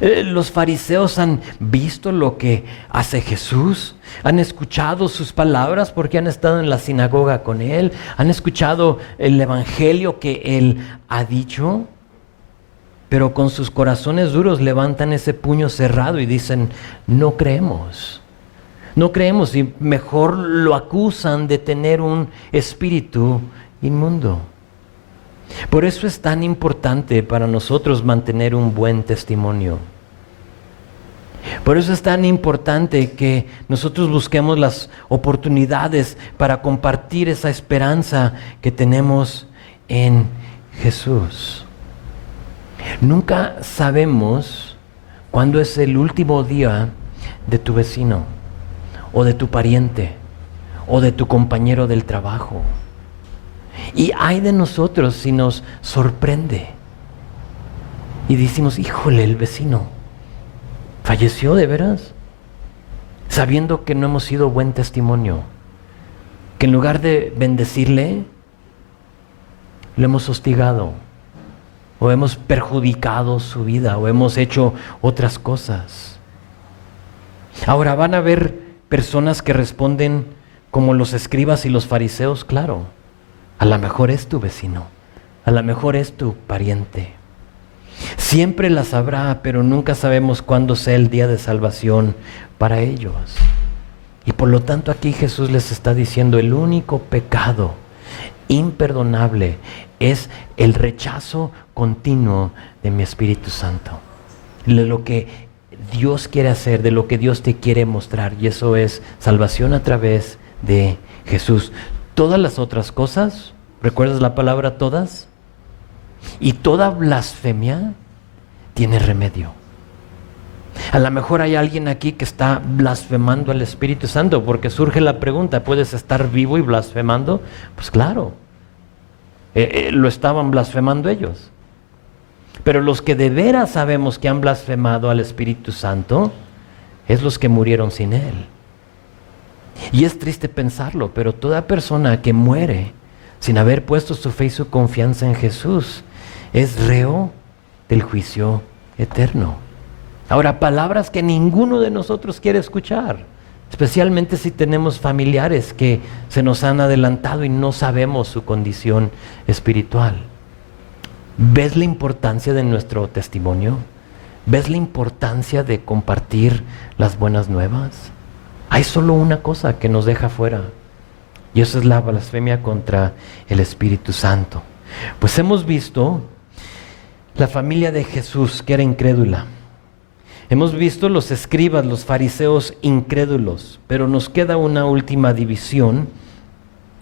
Los fariseos han visto lo que hace Jesús, han escuchado sus palabras porque han estado en la sinagoga con Él, han escuchado el evangelio que Él ha dicho, pero con sus corazones duros levantan ese puño cerrado y dicen, no creemos. No creemos, y mejor lo acusan de tener un espíritu inmundo. Por eso es tan importante para nosotros mantener un buen testimonio. Por eso es tan importante que nosotros busquemos las oportunidades para compartir esa esperanza que tenemos en Jesús. Nunca sabemos cuándo es el último día de tu vecino, o de tu pariente, o de tu compañero del trabajo. Y hay de nosotros si nos sorprende y decimos, híjole, el vecino falleció de veras, sabiendo que no hemos sido buen testimonio, que en lugar de bendecirle, lo hemos hostigado, o hemos perjudicado su vida, o hemos hecho otras cosas. Ahora, van a haber personas que responden como los escribas y los fariseos, claro. A lo mejor es tu vecino, a lo mejor es tu pariente. Siempre las habrá, pero nunca sabemos cuándo sea el día de salvación para ellos. Y por lo tanto aquí Jesús les está diciendo, el único pecado imperdonable es el rechazo continuo de mi Espíritu Santo. De lo que Dios quiere hacer, de lo que Dios te quiere mostrar, y eso es salvación a través de Jesús. Todas las otras cosas, ¿recuerdas la palabra todas? Y toda blasfemia tiene remedio. A lo mejor hay alguien aquí que está blasfemando al Espíritu Santo, porque surge la pregunta, ¿puedes estar vivo y blasfemando? Pues claro, lo estaban blasfemando ellos. Pero los que de veras sabemos que han blasfemado al Espíritu Santo, es los que murieron sin Él. Y es triste pensarlo, pero toda persona que muere sin haber puesto su fe y su confianza en Jesús es reo del juicio eterno. Ahora, palabras que ninguno de nosotros quiere escuchar, especialmente si tenemos familiares que se nos han adelantado y no sabemos su condición espiritual. ¿Ves la importancia de nuestro testimonio? ¿Ves la importancia de compartir las buenas nuevas? Hay solo una cosa que nos deja fuera, y eso es la blasfemia contra el Espíritu Santo. Pues hemos visto la familia de Jesús que era incrédula. Hemos visto los escribas, los fariseos incrédulos, pero nos queda una última división,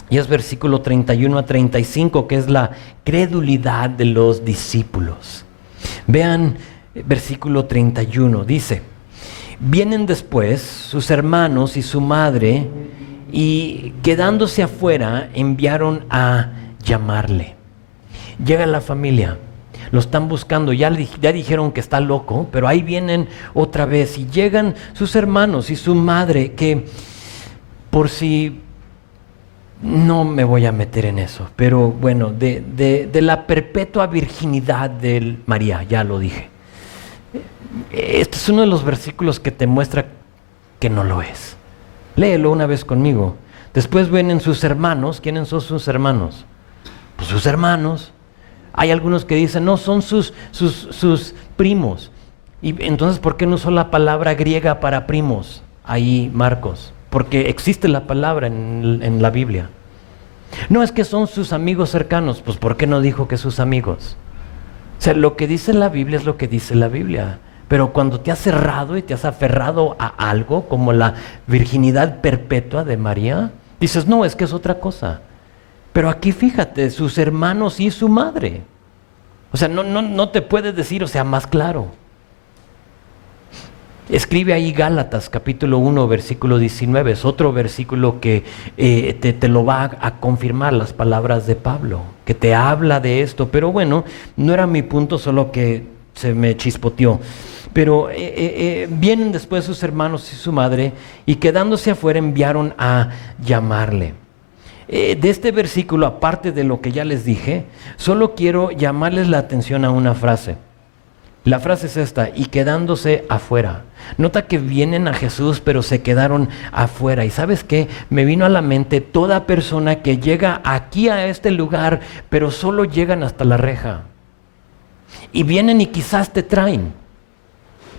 y es versículo 31 a 35, que es la credulidad de los discípulos. Vean versículo 31, dice: vienen después sus hermanos y su madre, y quedándose afuera enviaron a llamarle. Llega la familia, lo están buscando, ya dijeron que está loco, pero ahí vienen otra vez, y llegan sus hermanos y su madre, que por si no me voy a meter en eso, pero bueno, de la perpetua virginidad de María, ya lo dije. Este es uno de los versículos que te muestra que no lo es. Léelo una vez conmigo. Después vienen sus hermanos. ¿Quiénes son sus hermanos? Pues sus hermanos. Hay algunos que dicen, no, son sus primos. Y entonces, ¿por qué no usó la palabra griega para primos ahí, Marcos? Porque existe la palabra en la Biblia. No es que son sus amigos cercanos, pues ¿por qué no dijo que sus amigos? O sea, lo que dice la Biblia es lo que dice la Biblia. Pero cuando te has cerrado y te has aferrado a algo, como la virginidad perpetua de María, dices, no, es que es otra cosa. Pero aquí fíjate, sus hermanos y su madre. O sea, no te puedes decir, o sea, más claro. Escribe ahí Gálatas capítulo 1 versículo 19, es otro versículo que te lo va a confirmar las palabras de Pablo, que te habla de esto, pero bueno, no era mi punto, solo que se me chispoteó. Pero vienen después sus hermanos y su madre y quedándose afuera enviaron a llamarle. De este versículo, aparte de lo que ya les dije, solo quiero llamarles la atención a una frase. La frase es esta, y quedándose afuera. Nota que vienen a Jesús, pero se quedaron afuera. ¿Y sabes qué? Me vino a la mente toda persona que llega aquí a este lugar, pero solo llegan hasta la reja. Y vienen y quizás te traen.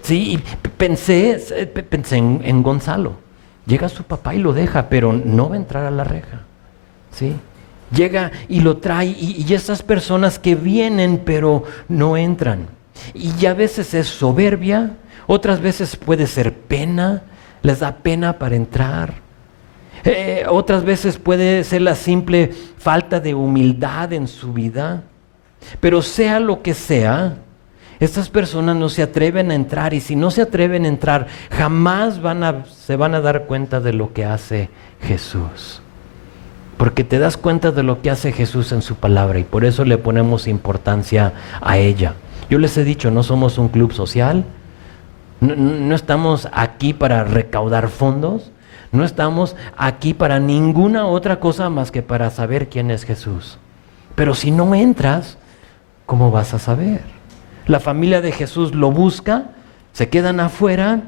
Sí, y pensé en Gonzalo. Llega su papá y lo deja, pero no va a entrar a la reja. ¿Sí? Llega y lo trae, y esas personas que vienen, pero no entran. Y a veces es soberbia, otras veces puede ser pena, les da pena para entrar. Otras veces puede ser la simple falta de humildad en su vida. Pero sea lo que sea, estas personas no se atreven a entrar, y si no se atreven a entrar, jamás se van a dar cuenta de lo que hace Jesús. Porque te das cuenta de lo que hace Jesús en su palabra, y por eso le ponemos importancia a ella. Yo les he dicho, no somos un club social, no estamos aquí para recaudar fondos, no estamos aquí para ninguna otra cosa más que para saber quién es Jesús. Pero si no entras, ¿cómo vas a saber? La familia de Jesús lo busca, se quedan afuera,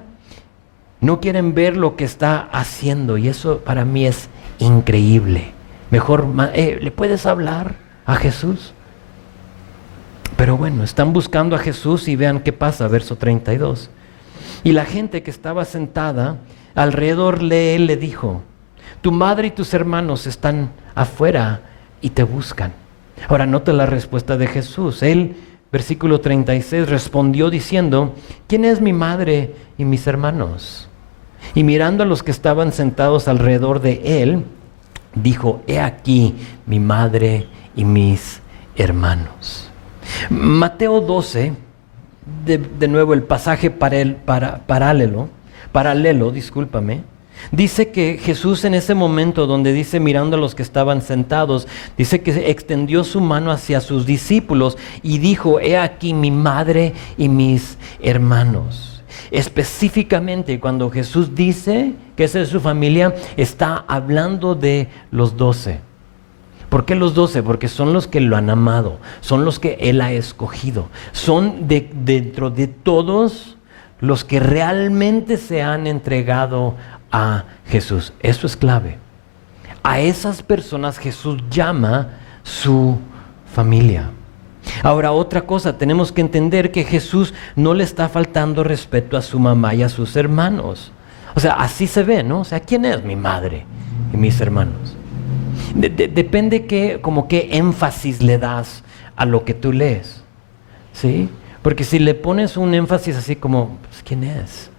no quieren ver lo que está haciendo, y eso para mí es increíble. Mejor, ¿le puedes hablar a Jesús? Pero bueno, están buscando a Jesús y vean qué pasa, verso 32. Y la gente que estaba sentada alrededor de él le dijo, tu madre y tus hermanos están afuera y te buscan. Ahora nota la respuesta de Jesús. Él, versículo 36, respondió diciendo, ¿quién es mi madre y mis hermanos? Y mirando a los que estaban sentados alrededor de él, dijo, he aquí mi madre y mis hermanos. Mateo 12, de nuevo el pasaje paralelo, dice que Jesús en ese momento donde dice mirando a los que estaban sentados, dice que extendió su mano hacia sus discípulos y dijo, he aquí mi madre y mis hermanos. Específicamente cuando Jesús dice que esa es su familia, está hablando de los 12. ¿Por qué los 12? Porque son los que lo han amado, son los que Él ha escogido, son dentro de todos los que realmente se han entregado a Jesús. Eso es clave. A esas personas Jesús llama su familia. Ahora, otra cosa, tenemos que entender que Jesús no le está faltando respeto a su mamá y a sus hermanos. O sea, así se ve, ¿no? O sea, ¿quién es mi madre y mis hermanos? Depende qué énfasis le das a lo que tú lees, ¿sí? Porque si le pones un énfasis así como, pues, ¿quién es?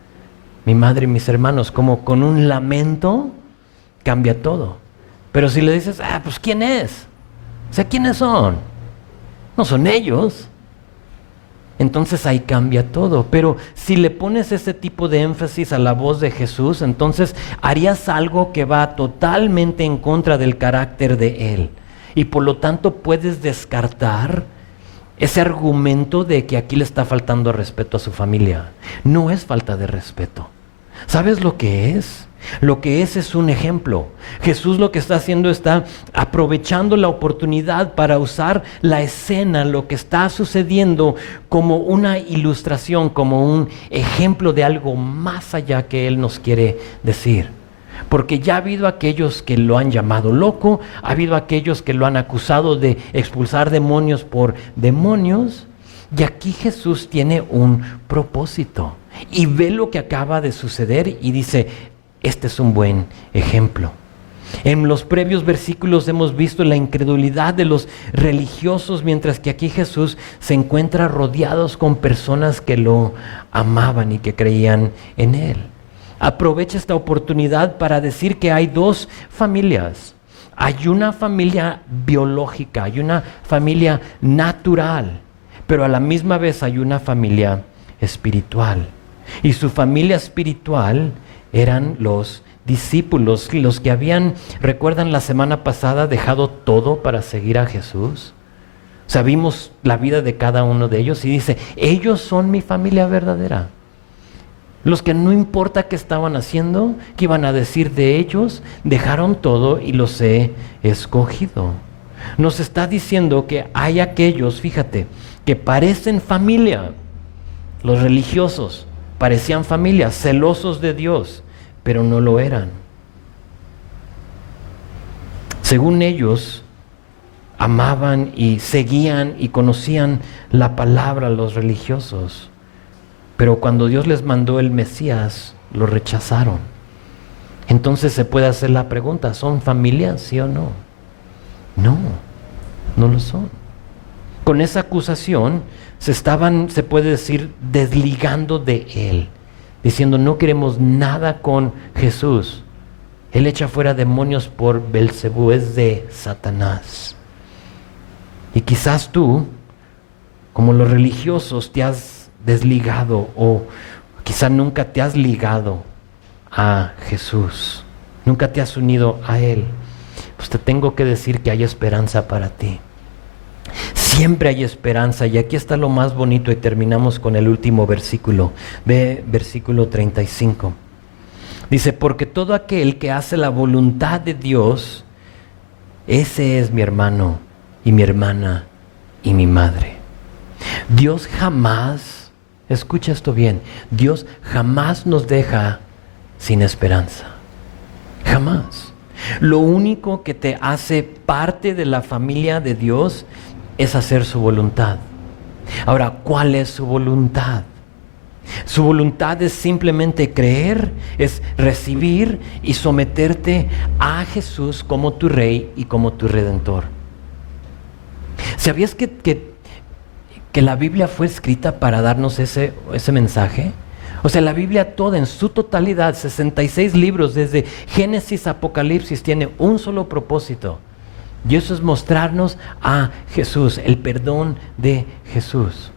Mi madre y mis hermanos, como con un lamento, cambia todo. Pero si le dices, pues ¿quién es? O sea, ¿quiénes son? No son ellos. Entonces ahí cambia todo. Pero si le pones ese tipo de énfasis a la voz de Jesús, entonces harías algo que va totalmente en contra del carácter de Él. Y por lo tanto puedes descartar ese argumento de que aquí le está faltando respeto a su familia. No es falta de respeto. ¿Sabes lo que es? Lo que es un ejemplo. Jesús lo que está haciendo, está aprovechando la oportunidad para usar la escena, lo que está sucediendo, como una ilustración, como un ejemplo de algo más allá que Él nos quiere decir. Porque ya ha habido aquellos que lo han llamado loco, ha habido aquellos que lo han acusado de expulsar demonios por demonios, Y aquí Jesús tiene un propósito y ve lo que acaba de suceder y dice, este es un buen ejemplo. En los previos versículos hemos visto la incredulidad de los religiosos, mientras que aquí Jesús se encuentra rodeados con personas que lo amaban y que creían en Él. Aprovecha esta oportunidad para decir que hay dos familias. Hay una familia biológica, hay una familia natural, pero a la misma vez hay una familia espiritual. Y su familia espiritual eran los discípulos, los que habían, recuerdan la semana pasada, dejado todo para seguir a Jesús. Sabimos la vida de cada uno de ellos y dice, ellos son mi familia verdadera. Los que no importa qué estaban haciendo, qué iban a decir de ellos, dejaron todo y los he escogido. Nos está diciendo que hay aquellos, fíjate, que parecen familia. Los religiosos parecían familia, celosos de Dios, pero no lo eran. Según ellos, amaban y seguían y conocían la palabra los religiosos, pero cuando Dios les mandó el Mesías, lo rechazaron. Entonces se puede hacer la pregunta, ¿son familia, sí o no? No, no lo son. Con esa acusación se puede decir, desligando de Él, diciendo, no queremos nada con Jesús. Él echa fuera demonios por Belcebú, es de Satanás. Y quizás tú, como los religiosos, te has desligado o quizás nunca te has ligado a Jesús, nunca te has unido a Él. Pues te tengo que decir que hay esperanza para ti. Siempre hay esperanza, y aquí está lo más bonito y terminamos con el último versículo. Ve versículo 35. Dice, porque todo aquel que hace la voluntad de Dios, ese es mi hermano y mi hermana y mi madre. Dios jamás, escucha esto bien, Dios jamás nos deja sin esperanza. Jamás. Lo único que te hace parte de la familia de Dios es hacer su voluntad. Ahora, ¿cuál es su voluntad? Su voluntad es simplemente creer, es recibir y someterte a Jesús como tu Rey y como tu Redentor. ¿Sabías que la Biblia fue escrita para darnos ese mensaje? O sea, la Biblia toda en su totalidad, 66 libros, desde Génesis a Apocalipsis, tiene un solo propósito. Y eso es mostrarnos a Jesús, el perdón de Jesús.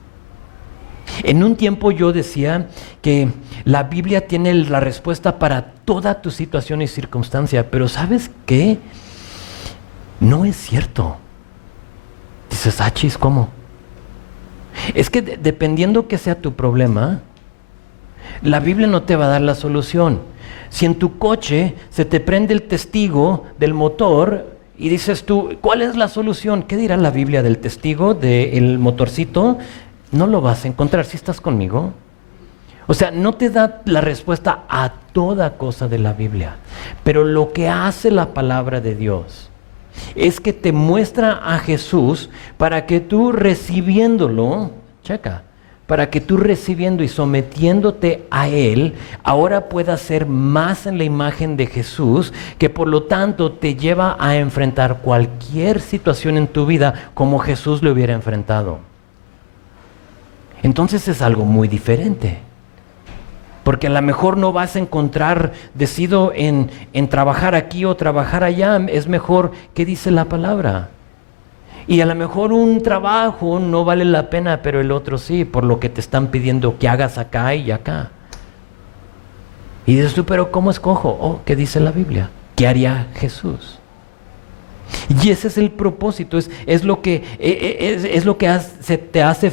En un tiempo yo decía que la Biblia tiene la respuesta para toda tu situación y circunstancia, pero ¿sabes qué? No es cierto. Dices, achis, ¿cómo? Es que dependiendo que sea tu problema, la Biblia no te va a dar la solución. Si en tu coche se te prende el testigo del motor y dices tú, ¿cuál es la solución? ¿Qué dirá la Biblia del testigo, del motorcito? No lo vas a encontrar. ¿Sí estás conmigo? O sea, no te da la respuesta a toda cosa de la Biblia. Pero lo que hace la palabra de Dios es que te muestra a Jesús para que tú recibiéndolo, checa, para que tú recibiendo y sometiéndote a Él, ahora puedas ser más en la imagen de Jesús, que por lo tanto te lleva a enfrentar cualquier situación en tu vida como Jesús lo hubiera enfrentado. Entonces es algo muy diferente. Porque a lo mejor no vas a encontrar, decido en trabajar aquí o trabajar allá, es mejor, ¿qué dice la palabra? Y a lo mejor un trabajo no vale la pena, pero el otro sí, por lo que te están pidiendo que hagas acá y acá. Y dices tú, pero ¿cómo escojo? Oh, ¿qué dice la Biblia? ¿Qué haría Jesús? Y ese es el propósito, es lo que te hace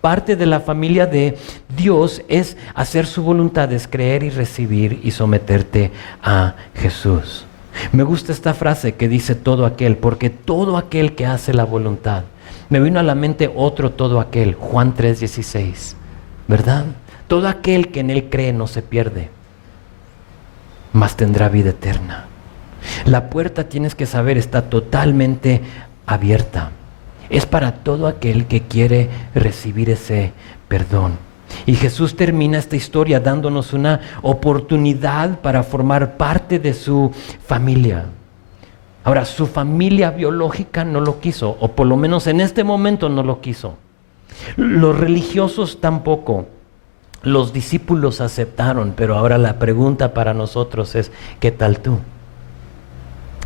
parte de la familia de Dios, es hacer su voluntad, es creer y recibir y someterte a Jesús. Me gusta esta frase que dice todo aquel, porque todo aquel que hace la voluntad. Me vino a la mente otro todo aquel, Juan 3:16, ¿verdad? Todo aquel que en Él cree no se pierde, mas tendrá vida eterna. La puerta, tienes que saber, está totalmente abierta. Es para todo aquel que quiere recibir ese perdón. Y Jesús termina esta historia dándonos una oportunidad para formar parte de su familia. Ahora, su familia biológica no lo quiso, o por lo menos en este momento no lo quiso. Los religiosos tampoco. Los discípulos aceptaron, pero ahora la pregunta para nosotros es, ¿qué tal tú?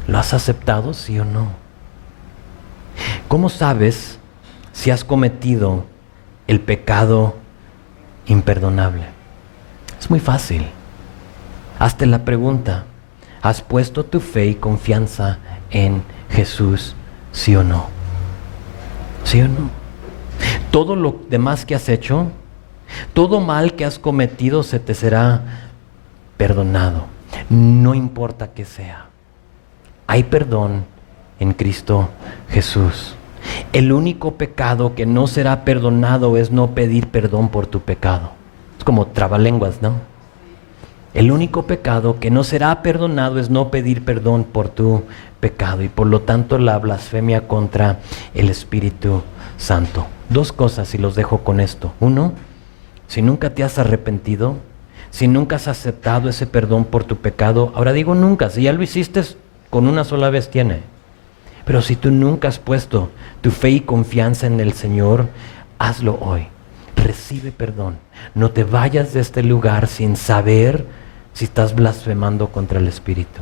¿Lo has aceptado, sí o no? ¿Cómo sabes si has cometido el pecado imperdonable? Es muy fácil. Hazte la pregunta, ¿has puesto tu fe y confianza en Jesús, sí o no? ¿Sí o no? Todo lo demás que has hecho, todo mal que has cometido se te será perdonado. No importa qué sea. Hay perdón en Cristo Jesús. El único pecado que no será perdonado es no pedir perdón por tu pecado. Es como trabalenguas, ¿no? El único pecado que no será perdonado es no pedir perdón por tu pecado y por lo tanto la blasfemia contra el Espíritu Santo. Dos cosas y los dejo con esto. Uno, si nunca te has arrepentido, si nunca has aceptado ese perdón por tu pecado, ahora digo nunca, si ya lo hiciste con una sola vez tiene. Pero si tú nunca has puesto tu fe y confianza en el Señor, hazlo hoy. Recibe perdón. No te vayas de este lugar sin saber si estás blasfemando contra el Espíritu.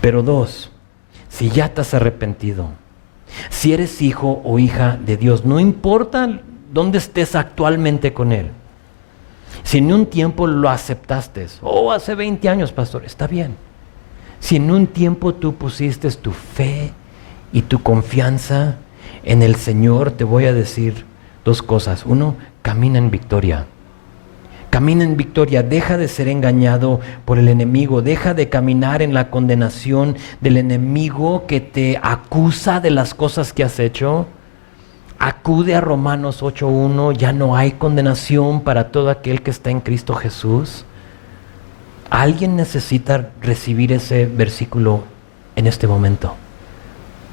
Pero dos, si ya te has arrepentido, si eres hijo o hija de Dios, no importa dónde estés actualmente con Él. Si en un tiempo lo aceptaste, hace 20 años, pastor, está bien. Si en un tiempo tú pusiste tu fe y tu confianza en el Señor, te voy a decir dos cosas. Uno, camina en victoria. Camina en victoria, deja de ser engañado por el enemigo, deja de caminar en la condenación del enemigo que te acusa de las cosas que has hecho. Acude a Romanos 8:1, ya no hay condenación para todo aquel que está en Cristo Jesús. Alguien necesita recibir ese versículo en este momento,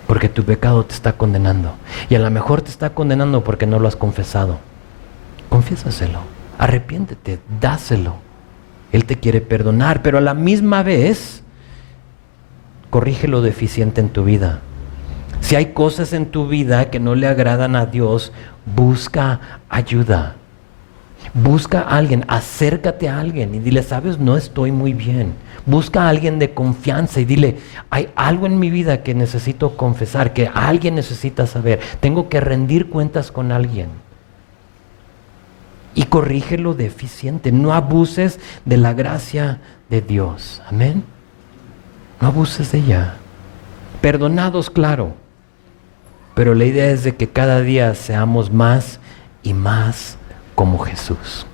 porque tu pecado te está condenando. Y a lo mejor te está condenando porque no lo has confesado. Confiésaselo, arrepiéntete, dáselo. Él te quiere perdonar, pero a la misma vez, corrige lo deficiente en tu vida. Si hay cosas en tu vida que no le agradan a Dios, busca ayuda. Busca a alguien, acércate a alguien y dile, sabes, no estoy muy bien. Busca a alguien de confianza y dile, hay algo en mi vida que necesito confesar, que alguien necesita saber. Tengo que rendir cuentas con alguien. Y corrige lo deficiente. No abuses de la gracia de Dios. Amén. No abuses de ella. Perdonados, claro. Pero la idea es de que cada día seamos más y más como Jesús.